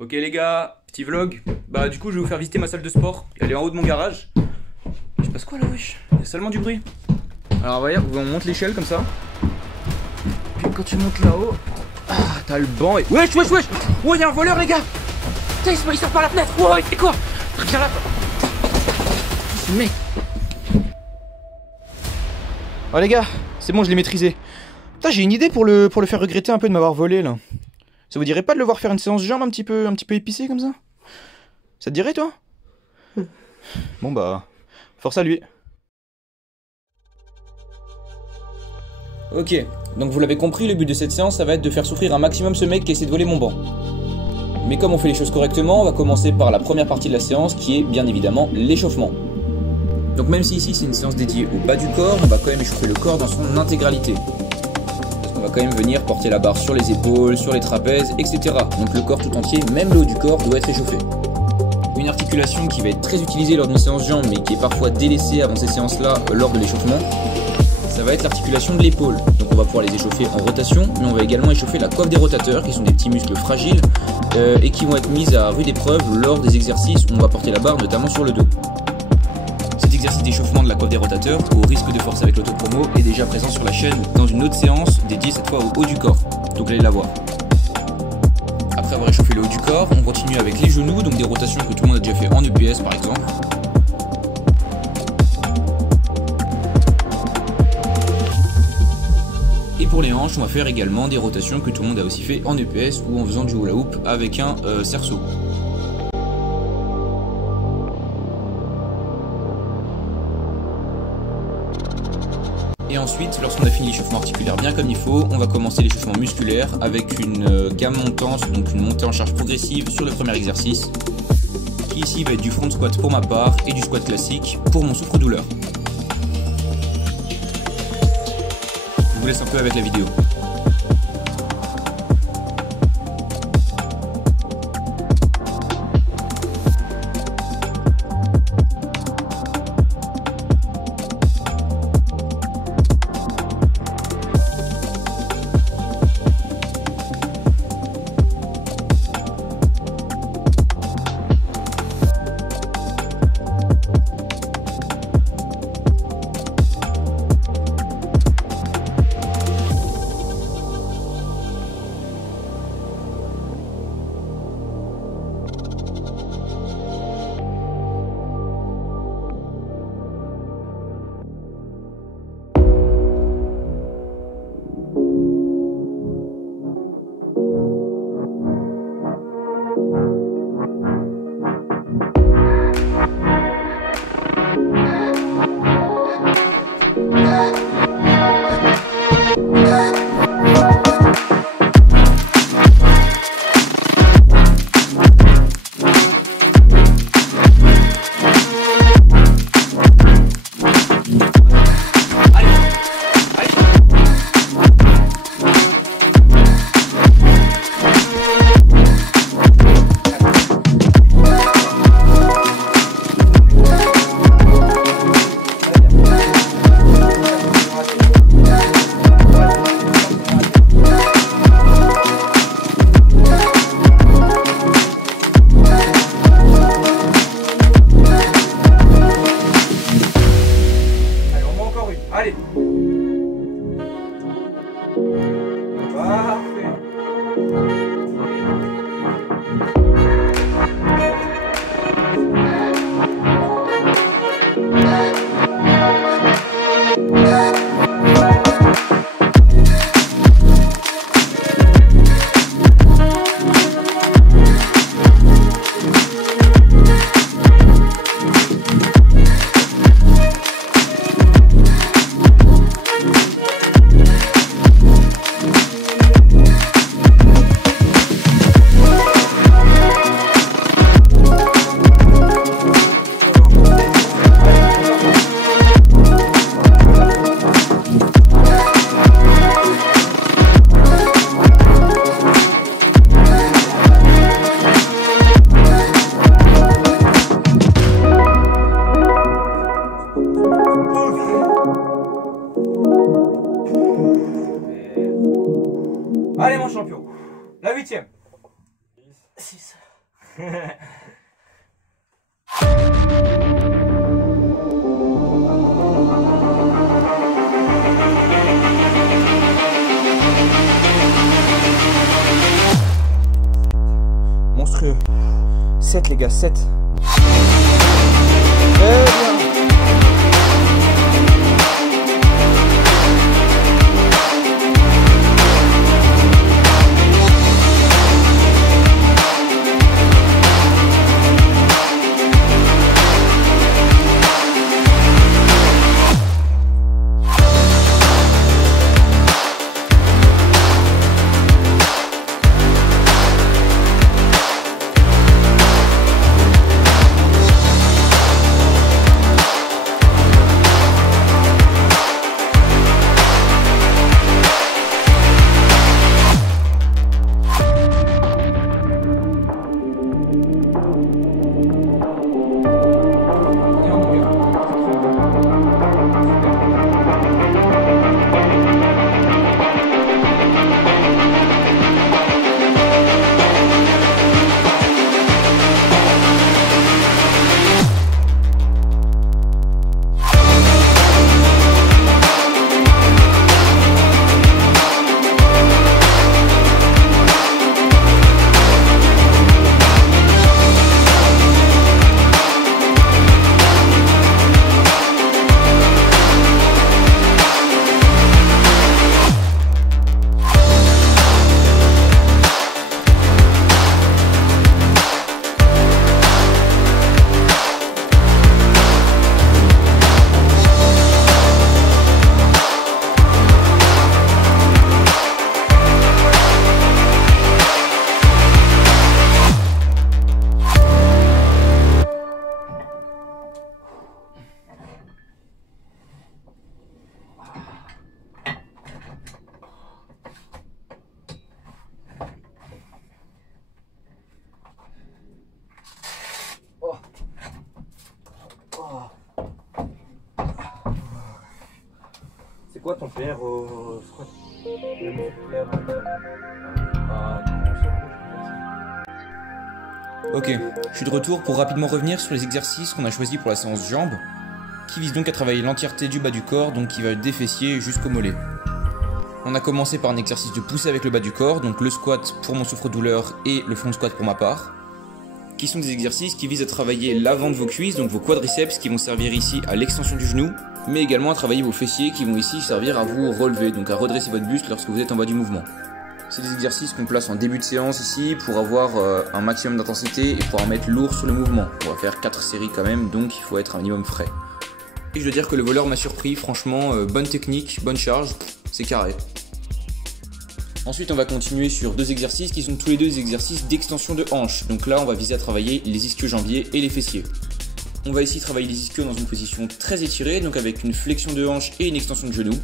Ok les gars, petit vlog. Bah du coup je vais vous faire visiter ma salle de sport. Elle est en haut de mon garage. Il se passe quoi là wesh? Il y a seulement du bruit. Alors voyez, on monte l'échelle comme ça. Puis quand tu montes là-haut, t'as le banc et... Wesh. Oh y'a un voleur les gars. Putain il sort par la fenêtre. Oh il fait quoi? Viens là. Ce mec. Oh les gars, c'est bon je l'ai maîtrisé. Putain j'ai une idée pour le faire regretter un peu de m'avoir volé là. Ça vous dirait pas de le voir faire une séance jambes un petit peu épicée comme ça? Ça te dirait toi? Bon bah, force à lui. Ok, donc vous l'avez compris, le but de cette séance ça va être de faire souffrir un maximum ce mec qui essaie de voler mon banc. Mais comme on fait les choses correctement, on va commencer par la première partie de la séance qui est bien évidemment l'échauffement. Donc même si ici c'est une séance dédiée au bas du corps, on va quand même échauffer le corps dans son intégralité. On va quand même venir porter la barre sur les épaules, sur les trapèzes, etc. Donc le corps tout entier, même le haut du corps, doit être échauffé. Une articulation qui va être très utilisée lors d'une séance jambes, mais qui est parfois délaissée avant ces séances-là lors de l'échauffement, ça va être l'articulation de l'épaule. Donc on va pouvoir les échauffer en rotation, mais on va également échauffer la coiffe des rotateurs, qui sont des petits muscles fragiles, et qui vont être mis à rude épreuve lors des exercices où on va porter la barre, notamment sur le dos. Cet exercice d'échauffement de la coiffe des rotateurs, au risque de force avec l'autopromo, est déjà présent sur la chaîne dans une autre séance dédiée cette fois au haut du corps. Donc allez la voir. Après avoir échauffé le haut du corps, on continue avec les genoux, donc des rotations que tout le monde a déjà fait en EPS par exemple. Et pour les hanches, on va faire également des rotations que tout le monde a aussi fait en EPS ou en faisant du hula hoop avec un cerceau. Et ensuite, lorsqu'on a fini l'échauffement articulaire bien comme il faut, on va commencer l'échauffement musculaire avec une gamme montante, donc une montée en charge progressive sur le premier exercice, qui ici va être du front squat pour ma part et du squat classique pour mon souffre-douleur. Je vous laisse un peu avec la vidéo. Allez. Parfait. Allez mon champion, la 8e. 6. Monstrueux. 7 les gars, 7. Très bien. C'est quoi ton père au squat? Ok, je suis de retour pour rapidement revenir sur les exercices qu'on a choisis pour la séance jambes, qui visent donc à travailler l'entièreté du bas du corps, donc qui va des fessiers jusqu'au mollet. On a commencé par un exercice de poussée avec le bas du corps, donc le squat pour mon souffre-douleur et le front squat pour ma part, qui sont des exercices qui visent à travailler l'avant de vos cuisses, donc vos quadriceps qui vont servir ici à l'extension du genou, mais également à travailler vos fessiers qui vont ici servir à vous relever, donc à redresser votre buste lorsque vous êtes en bas du mouvement. C'est des exercices qu'on place en début de séance ici pour avoir un maximum d'intensité et pouvoir mettre lourd sur le mouvement. On va faire 4 séries quand même, donc il faut être un minimum frais. Et je dois dire que le voleur m'a surpris, franchement, bonne technique, bonne charge, c'est carré. Ensuite on va continuer sur 2 exercices qui sont tous les 2 des exercices d'extension de hanche. Donc là on va viser à travailler les ischio-jambiers et les fessiers. On va ici travailler les ischios dans une position très étirée, donc avec une flexion de hanche et une extension de genou.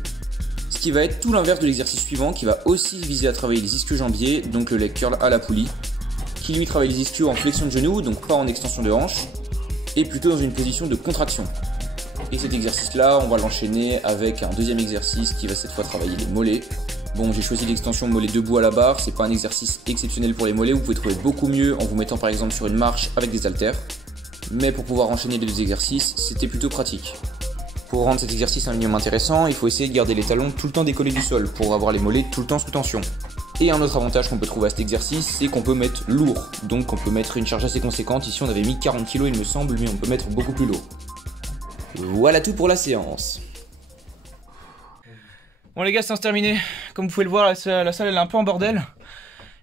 Ce qui va être tout l'inverse de l'exercice suivant qui va aussi viser à travailler les ischio-jambiers, donc le leg curl à la poulie, qui lui travaille les ischios en flexion de genou, donc pas en extension de hanche, et plutôt dans une position de contraction. Et cet exercice-là, on va l'enchaîner avec un deuxième exercice qui va cette fois travailler les mollets. Bon, j'ai choisi l'extension mollet debout à la barre, c'est pas un exercice exceptionnel pour les mollets, vous pouvez trouver beaucoup mieux en vous mettant par exemple sur une marche avec des haltères. Mais pour pouvoir enchaîner les 2 exercices, c'était plutôt pratique. Pour rendre cet exercice un minimum intéressant, il faut essayer de garder les talons tout le temps décollés du sol pour avoir les mollets tout le temps sous tension. Et un autre avantage qu'on peut trouver à cet exercice, c'est qu'on peut mettre lourd. Donc on peut mettre une charge assez conséquente, ici on avait mis 40 kg il me semble, mais on peut mettre beaucoup plus lourd. Voilà tout pour la séance. Bon les gars, séance terminée. Comme vous pouvez le voir, la salle elle est un peu en bordel.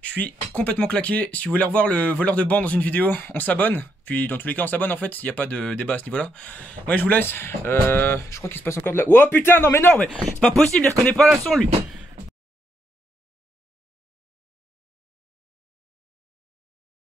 Je suis complètement claqué. Si vous voulez revoir le voleur de banc dans une vidéo, on s'abonne. Puis dans tous les cas on s'abonne en fait, il n'y a pas de débat à ce niveau là. Ouais, je vous laisse. Je crois qu'il se passe encore de la... Oh putain, non mais non, mais c'est pas possible, il reconnaît pas la son lui.